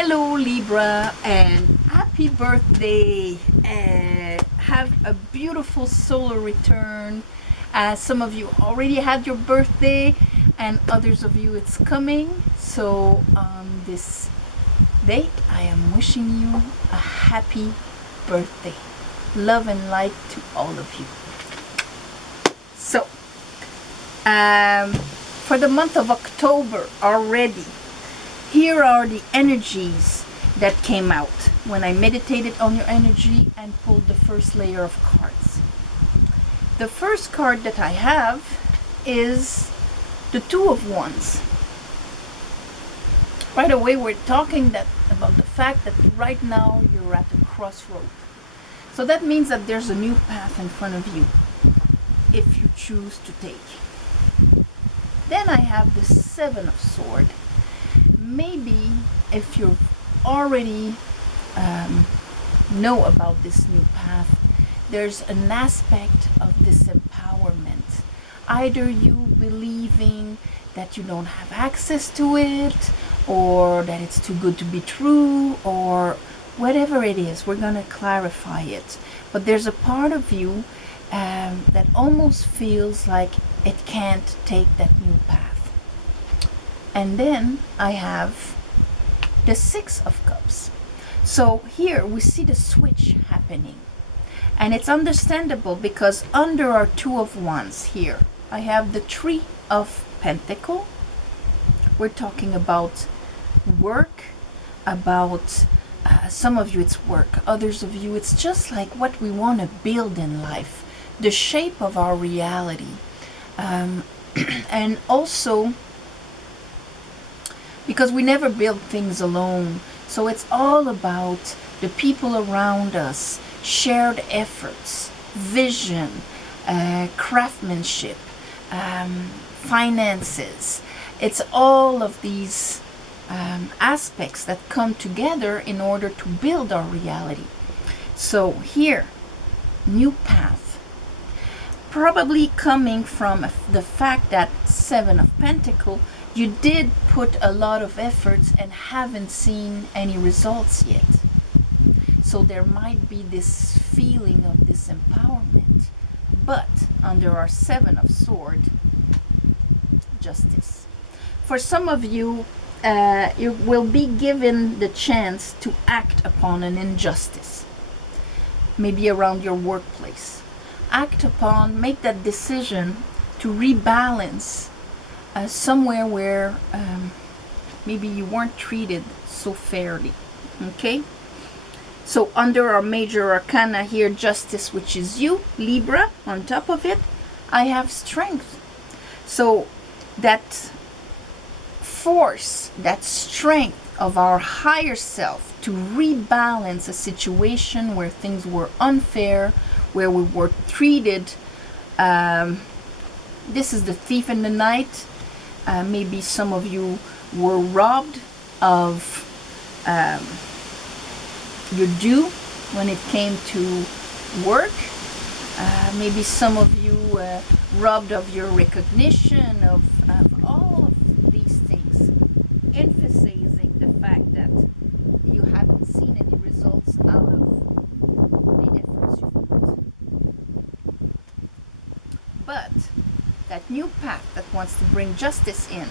Hello Libra and happy birthday. Have a beautiful solar return. Some of you already had your birthday and others of you it's coming. So on this day I am wishing you a happy birthday. Love and light to all of you. So for the month of October already, here are the energies that came out when I meditated on your energy and pulled the first layer of cards. The first card that I have is the Two of Wands. Right away we're talking about the fact that right now you're at a crossroad. So that means that there's a new path in front of you if you choose to take. Then I have the Seven of Swords. Maybe if you already know about this new path, there's an aspect of disempowerment. Either you believing that you don't have access to it, or that it's too good to be true, or whatever it is. We're going to clarify it. But there's a part of you that almost feels like it can't take that new path. And then I have the Six of Cups. So here we see the switch happening. And it's understandable because under our Two of Wands here, I have the Three of Pentacles. We're talking about work, about some of you it's work, others of you it's just like what we want to build in life, the shape of our reality. And also, because we never build things alone. So it's all about the people around us, shared efforts, vision, craftsmanship, finances. It's all of these aspects that come together in order to build our reality. So here, new path. Probably coming from the fact that Seven of Pentacles, you did put a lot of efforts and haven't seen any results yet. So there might be this feeling of disempowerment. But under our Seven of Swords, justice. For some of you, you will be given the chance to act upon an injustice. Maybe around your workplace. Act upon, make that decision to rebalance somewhere where maybe you weren't treated so fairly. Okay? So under our major arcana here, justice, which is you, Libra, on top of it, I have strength. So that force, that strength of our higher self to rebalance a situation where things were unfair, where we were treated, this is the thief in the night. Maybe some of you were robbed of your due when it came to work. Maybe some of you robbed of your recognition, of all of these things, emphasizing the fact that you haven't seen any results out of the efforts you've put. But that new path that wants to bring justice in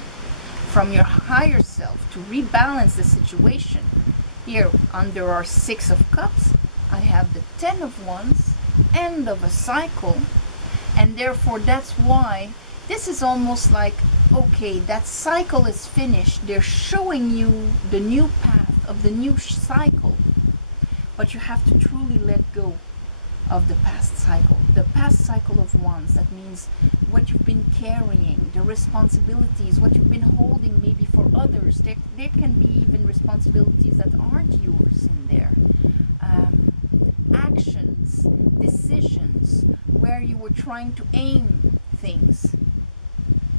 from your higher self to rebalance the situation. Here under our Six of Cups, I have the Ten of Wands, end of a cycle, and therefore that's why this is almost like, okay, that cycle is finished. They're showing you the new path of the new cycle, but you have to truly let go of the past cycle. The past cycle of Wands, that means what you've been carrying, the responsibilities, what you've been holding maybe for others. There can be even responsibilities that aren't yours in there. Actions, decisions, where you were trying to aim things.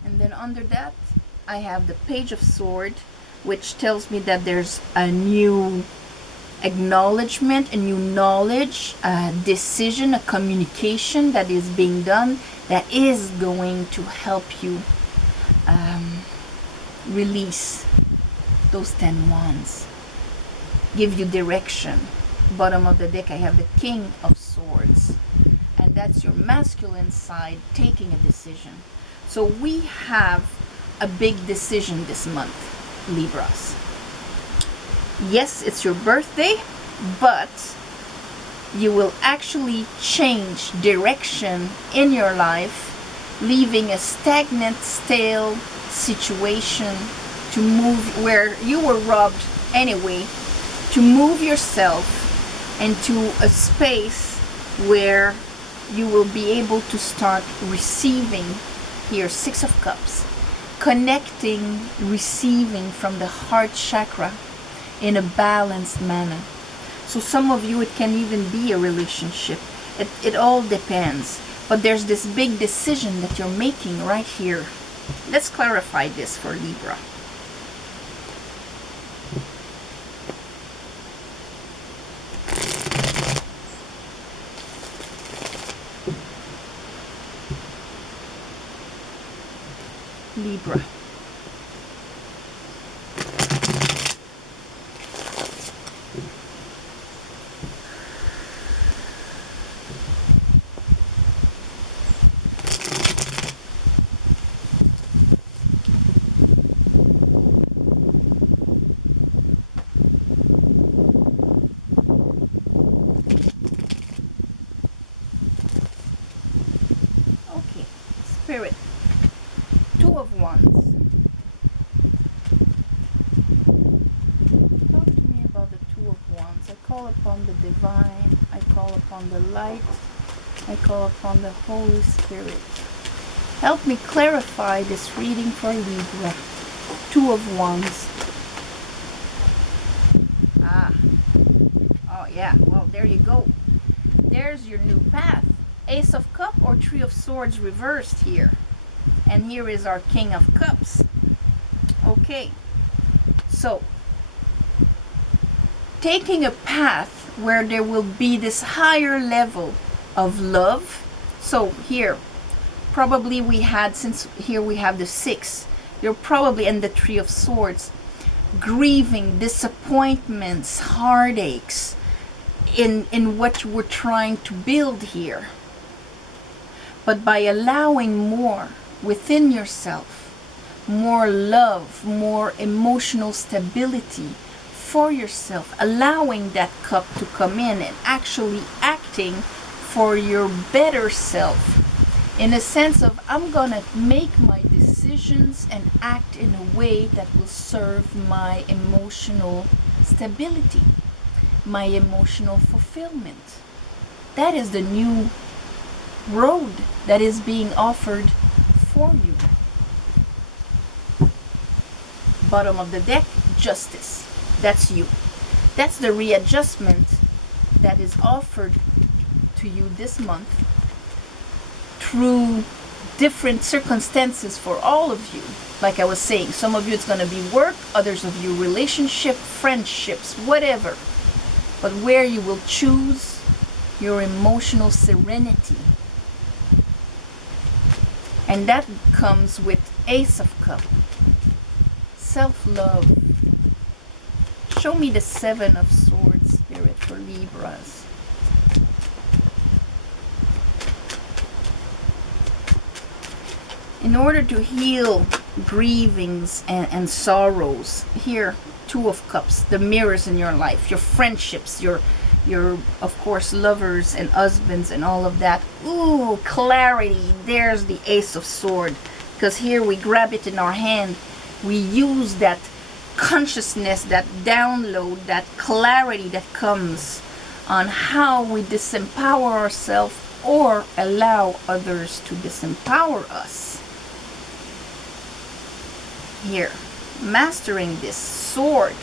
And then under that, I have the Page of Swords, which tells me that there's a new acknowledgement, a new knowledge, a decision, a communication that is being done that is going to help you release those 10 wands. give you direction. Bottom of the deck, I have the King of Swords. And that's your masculine side taking a decision. So we have a big decision this month, Libras. Yes, it's your birthday, but you will actually change direction in your life, leaving a stagnant, stale situation to move where you were robbed anyway, to move yourself into a space where you will be able to start receiving. Here, Six of Cups, connecting, receiving from the heart chakra in a balanced manner. So some of you, it can even be a relationship. It all depends. But there's this big decision that you're making right here. Let's clarify this for Libra. Libra. Okay, Spirit. Two of Wands. Talk to me about the Two of Wands. I call upon the divine. I call upon the light. I call upon the Holy Spirit. Help me clarify this reading for Libra. Two of Wands. Oh yeah, well there you go. There's your new path. Ace of Cups or Three of Swords reversed here. And here is our King of Cups. Okay, so taking a path where there will be this higher level of love. So here, probably we had, since here we have the Six, you're probably in the Three of Swords, grieving, disappointments, heartaches in what you were trying to build here. But by allowing more within yourself, more love, more emotional stability for yourself, allowing that cup to come in and actually acting for your better self, in a sense of, I'm gonna make my decisions and act in a way that will serve my emotional stability, my emotional fulfillment. That is the new road that is being offered for you. Bottom of the deck, Justice. That's you. That's the readjustment that is offered to you this month through different circumstances for all of you. Like I was saying, some of you it's going to be work, others of you relationship, friendships, whatever. But where you will choose your emotional serenity. And that comes with Ace of Cups. Self-love. Show me the Seven of Swords, Spirit, for Libras. In order to heal grievings and sorrows, here, Two of Cups, the mirrors in your life, your friendships, your of course lovers and husbands and all of that. Ooh, clarity. There's the Ace of Swords, because here we grab it in our hand, we use that consciousness, that download, that clarity that comes on how we disempower ourselves or allow others to disempower us. Here, mastering this sword,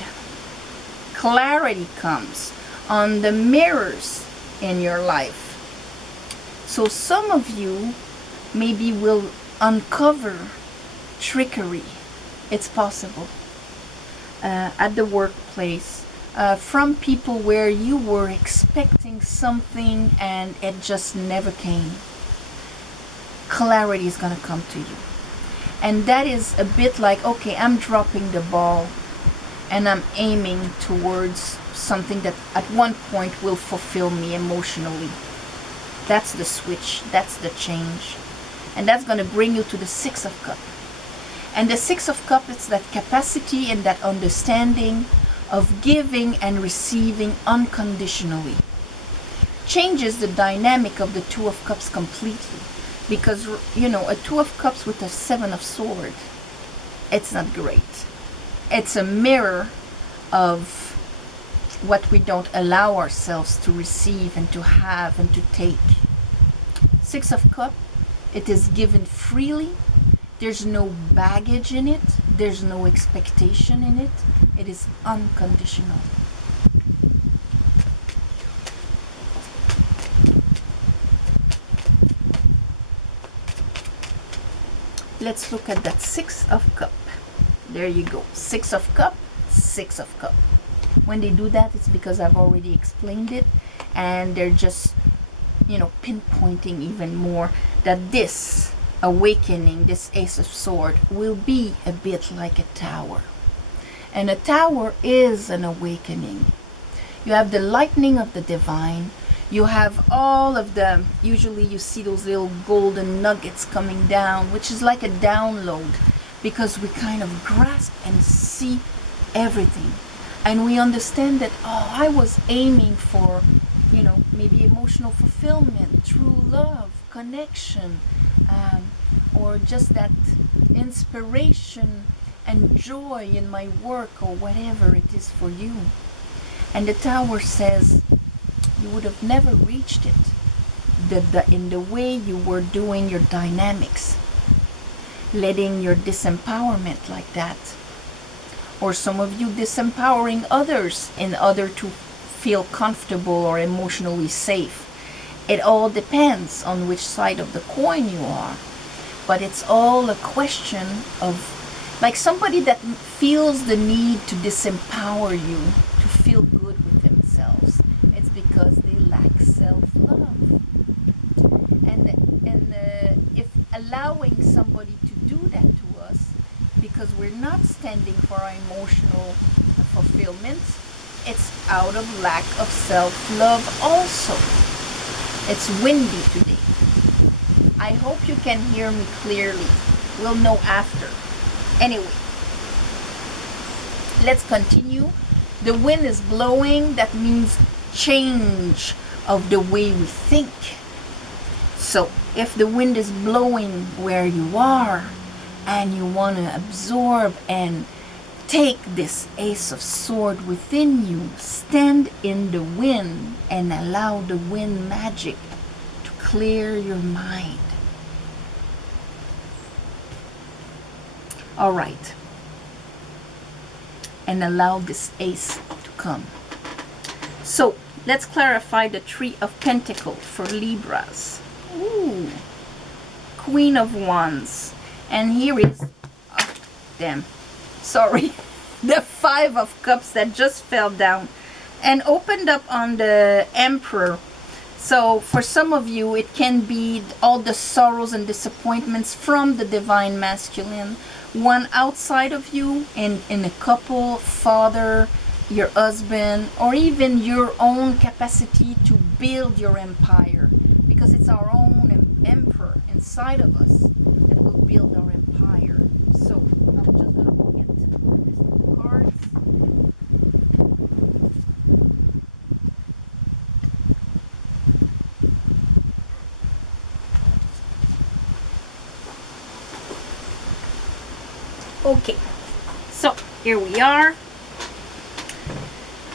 clarity comes on the mirrors in your life. So some of you maybe will uncover trickery. It's possible. At the workplace, from people where you were expecting something and it just never came. Clarity is going to come to you. And that is a bit like, okay, I'm dropping the ball. and I'm aiming towards something that at one point will fulfill me emotionally. That's the switch, that's the change. And that's going to bring you to the Six of Cups. And the Six of Cups, it's that capacity and that understanding of giving and receiving unconditionally. Changes the dynamic of the Two of Cups completely. Because, you know, a Two of Cups with a Seven of Swords, it's not great. It's a mirror of what we don't allow ourselves to receive and to have and to take. Six of Cups, it is given freely. There's no baggage in it. There's no expectation in it. It is unconditional. Let's look at that Six of Cups. There you go. Six of Cups, Six of Cups. When they do that, it's because I've already explained it, and they're just, you know, pinpointing even more that this awakening, this Ace of Swords, will be a bit like a tower. And a tower is an awakening. You have the lightning of the divine. You have all of the, usually you see those little golden nuggets coming down, which is like a download, because we kind of grasp and see everything. And we understand that, oh, I was aiming for, you know, maybe emotional fulfillment, true love, connection, or just that inspiration and joy in my work or whatever it is for you. And the tower says you would have never reached it in the way you were doing your dynamics, letting your disempowerment like that. Or some of you disempowering others in order to feel comfortable or emotionally safe. It all depends on which side of the coin you are. But it's all a question of, like, somebody that feels the need to disempower you to feel good with themselves. It's because they lack self-love. And if allowing somebody to do that to us, because we're not standing for our emotional fulfillment, it's out of lack of self-love also. It's windy today. I hope you can hear me clearly. We'll know after. Anyway, let's continue. The wind is blowing. That means change of the way we think. So if the wind is blowing where you are, and you want to absorb and take this Ace of Swords within you, stand in the wind and allow the wind magic to clear your mind. All right. And allow this Ace to come. So let's clarify the Three of Pentacles for Libras. Ooh. Queen of Wands. And here is, oh, damn, sorry, the Five of Cups that just fell down and opened up on the Emperor. So for some of you, it can be all the sorrows and disappointments from the Divine Masculine. One outside of you, in a couple, father, your husband, or even your own capacity to build your empire. Because it's our own Emperor inside of us that will build our empire. So I'm just going to go get the cards. Okay, so here we are.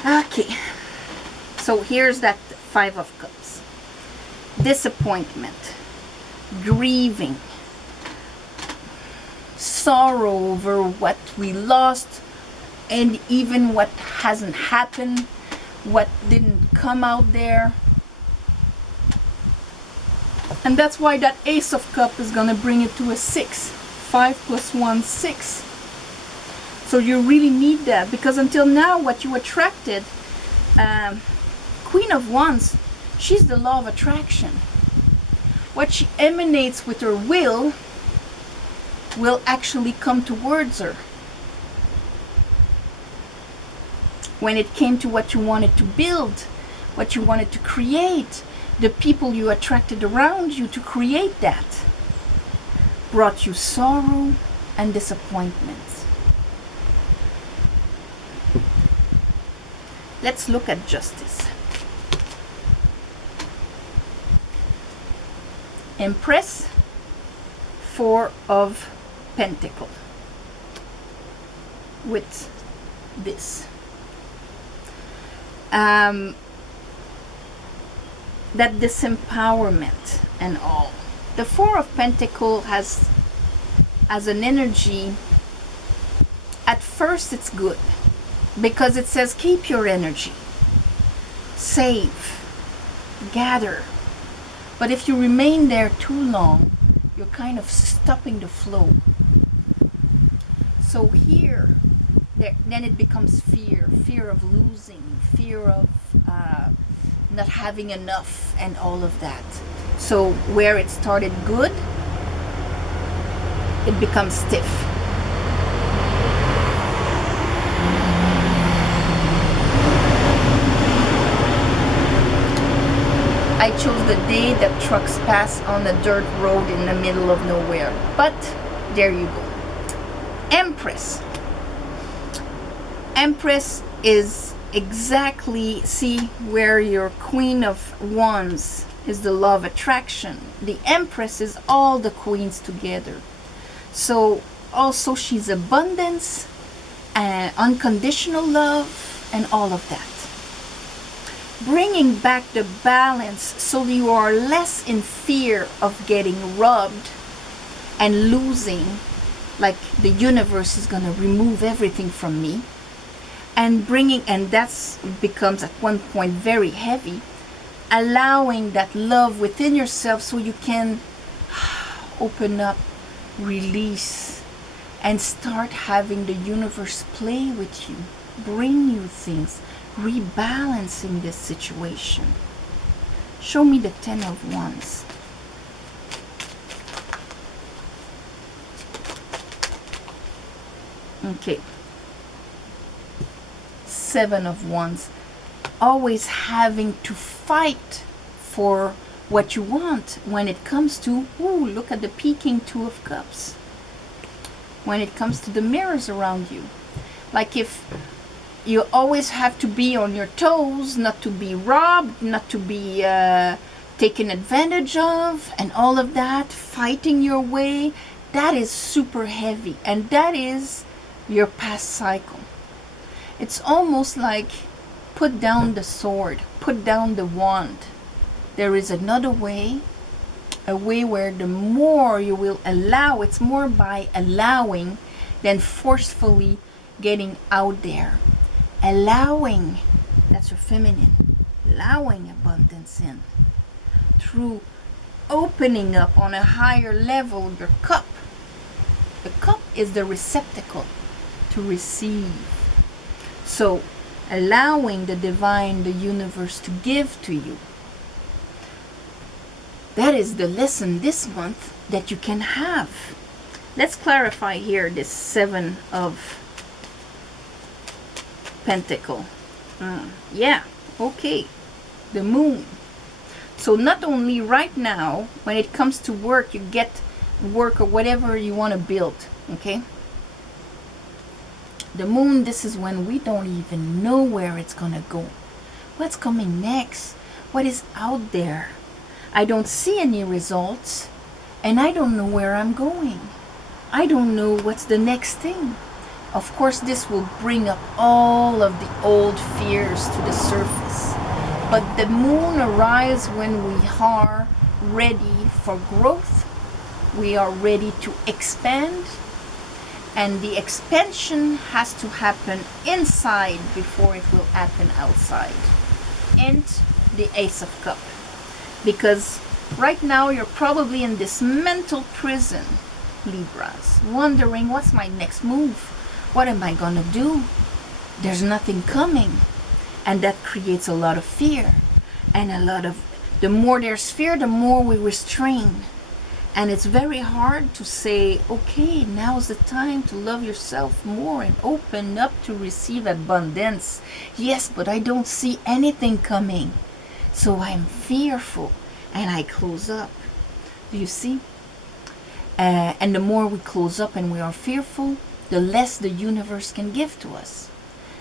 Okay, so here's that Five of Cups. Disappointment, grieving, sorrow over what we lost, and even what hasn't happened, what didn't come out there. And that's why that Ace of Cups is going to bring it to a 6. 5 + 1, 6. So you really need that, because until now what you attracted, Queen of Wands, she's the law of attraction. What she emanates with her will actually come towards her. when it came to what you wanted to build, what you wanted to create, the people you attracted around you to create that brought you sorrow and disappointment. Let's look at justice. Empress, Four of Pentacles, with this. That disempowerment and all. The Four of Pentacles has an energy. At first it's good because it says keep your energy, save, gather. But if you remain there too long, you're kind of stopping the flow. So here, then it becomes fear of losing, fear of not having enough and all of that. So where it started good, it becomes stiff. I chose the day that trucks pass on a dirt road in the middle of nowhere. But there you go. Empress. Empress is exactly, see where your Queen of Wands is the law of attraction. The Empress is all the queens together. So also she's abundance and unconditional love and all of that. Bringing back the balance so you are less in fear of getting robbed and losing, like the universe is going to remove everything from me, and that's becomes at one point very heavy, allowing that love within yourself so you can open up, release, and start having the universe play with you, bring you things, rebalancing this situation. Show me the Ten of Wands. Okay. Seven of Wands. Always having to fight for what you want when it comes to, ooh, look at the peaking Two of Cups. When it comes to the mirrors around you. Like if you always have to be on your toes, not to be robbed, not to be taken advantage of, and all of that, fighting your way, that is super heavy. And that is your past cycle. It's almost like put down the sword, put down the wand. There is another way, a way where the more you will allow, it's more by allowing than forcefully getting out there. Allowing, that's your feminine, allowing abundance in through opening up on a higher level your cup. The cup is the receptacle to receive. So allowing the divine, the universe to give to you. That is the lesson this month that you can have. Let's clarify here this Seven of Pentacle. Yeah, okay. The Moon. So not only right now, when it comes to work, you get work or whatever you want to build, okay? The Moon, this is when we don't even know where it's gonna go. What's coming next? What is out there? I don't see any results, and I don't know where I'm going. I don't know what's the next thing. Of course, this will bring up all of the old fears to the surface. But the Moon arrives when we are ready for growth. We are ready to expand. And the expansion has to happen inside before it will happen outside. And the Ace of Cups. Because right now you're probably in this mental prison, Libras, wondering what's my next move? What am I gonna do? There's nothing coming. And that creates a lot of fear. And the more there's fear, the more we restrain. And it's very hard to say, okay, now's the time to love yourself more and open up to receive abundance. Yes, but I don't see anything coming. So I'm fearful and I close up. Do you see? And the more we close up and we are fearful, the less the universe can give to us.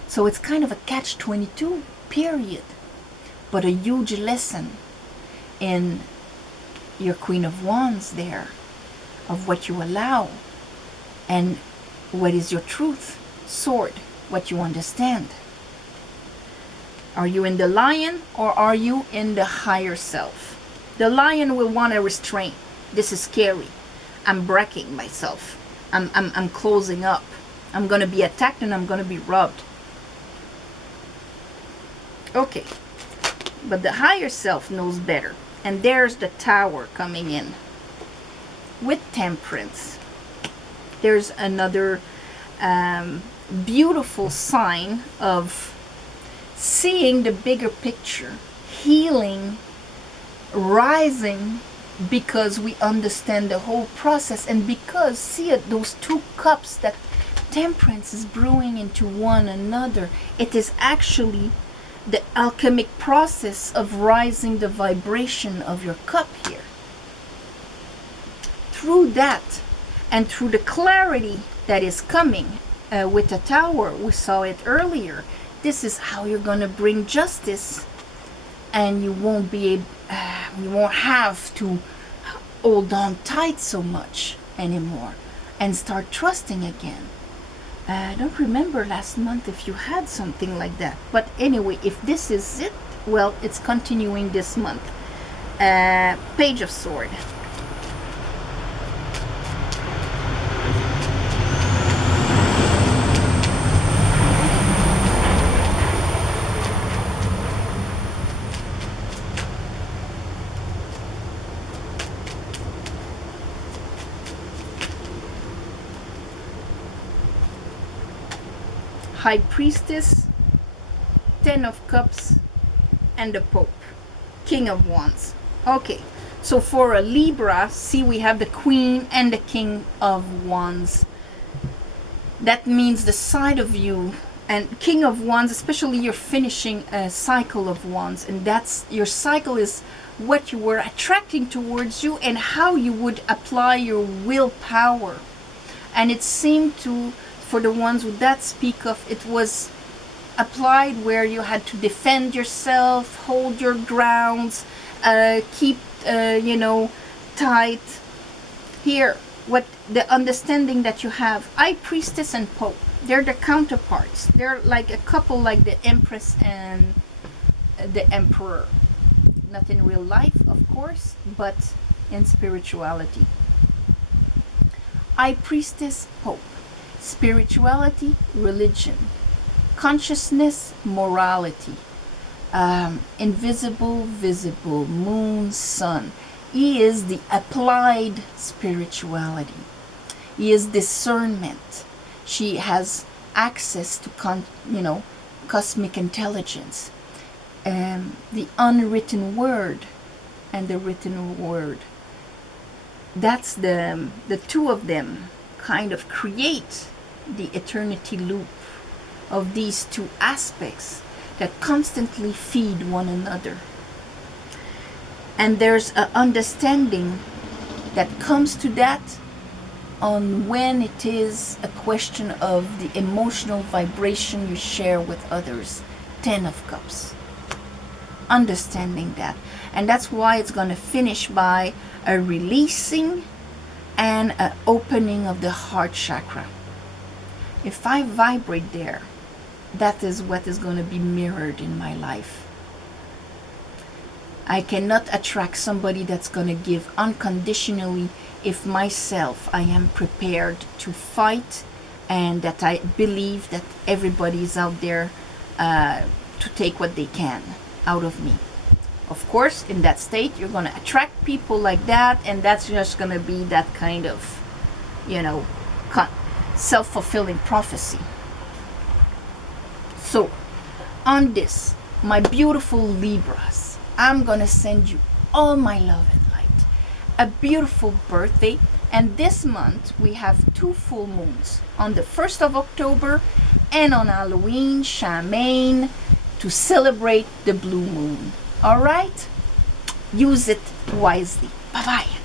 So it's kind of a catch-22, period. But a huge lesson in your Queen of Wands there, of what you allow and what is your truth. Sword, what you understand. Are you in the lion or are you in the higher self? The lion will want to restrain. This is scary. I'm breaking myself. I'm closing up. I'm going to be attacked and I'm going to be robbed. Okay. But the higher self knows better. And there's the Tower coming in. With Temperance. There's another beautiful sign of seeing the bigger picture. Healing. Rising. Because we understand the whole process. And because, see it, those two cups that Temperance is brewing into one another. It is actually the alchemic process of rising the vibration of your cup here. Through that and through the clarity that is coming with the Tower, we saw it earlier, this is how you're going to bring justice, and you won't be you won't have to hold on tight so much anymore and start trusting again. I don't remember last month if you had something like that. But anyway, if this is it, well, it's continuing this month. Page of Sword. High Priestess, Ten of Cups, and the Pope, King of Wands. Okay, so for a Libra, see, we have the Queen and the King of Wands. That means the side of you, and King of Wands, especially you're finishing a cycle of Wands, and that's, your cycle is what you were attracting towards you and how you would apply your willpower. And it seemed to, for the ones who that speak of, it was applied where you had to defend yourself, hold your grounds, keep, tight. Here, what the understanding that you have, High Priestess and Pope, they're the counterparts. They're like a couple, like the Empress and the Emperor. Not in real life, of course, but in spirituality. High Priestess, Pope. Spirituality, religion. Consciousness, morality. Invisible, visible, moon, sun. He is the applied spirituality. He is discernment. She has access to cosmic intelligence. The unwritten word and the written word. That's the two of them kind of create the eternity loop of these two aspects that constantly feed one another. And there's an understanding that comes to that on when it is a question of the emotional vibration you share with others. 10 of Cups. Understanding that. And that's why it's going to finish by a releasing and an opening of the heart chakra. If I vibrate there, that is what is going to be mirrored in my life. I cannot attract somebody that's going to give unconditionally if myself I am prepared to fight, and that I believe that everybody is out there to take what they can out of me. Of course, in that state, you're going to attract people like that, and that's just going to be that kind of, self-fulfilling prophecy. So, on this, my beautiful Libras, I'm going to send you all my love and light. a beautiful birthday. And this month we have 2 full moons, on the 1st of October and on Halloween, Shamain, to celebrate the blue moon. All right? Use it wisely. Bye-bye.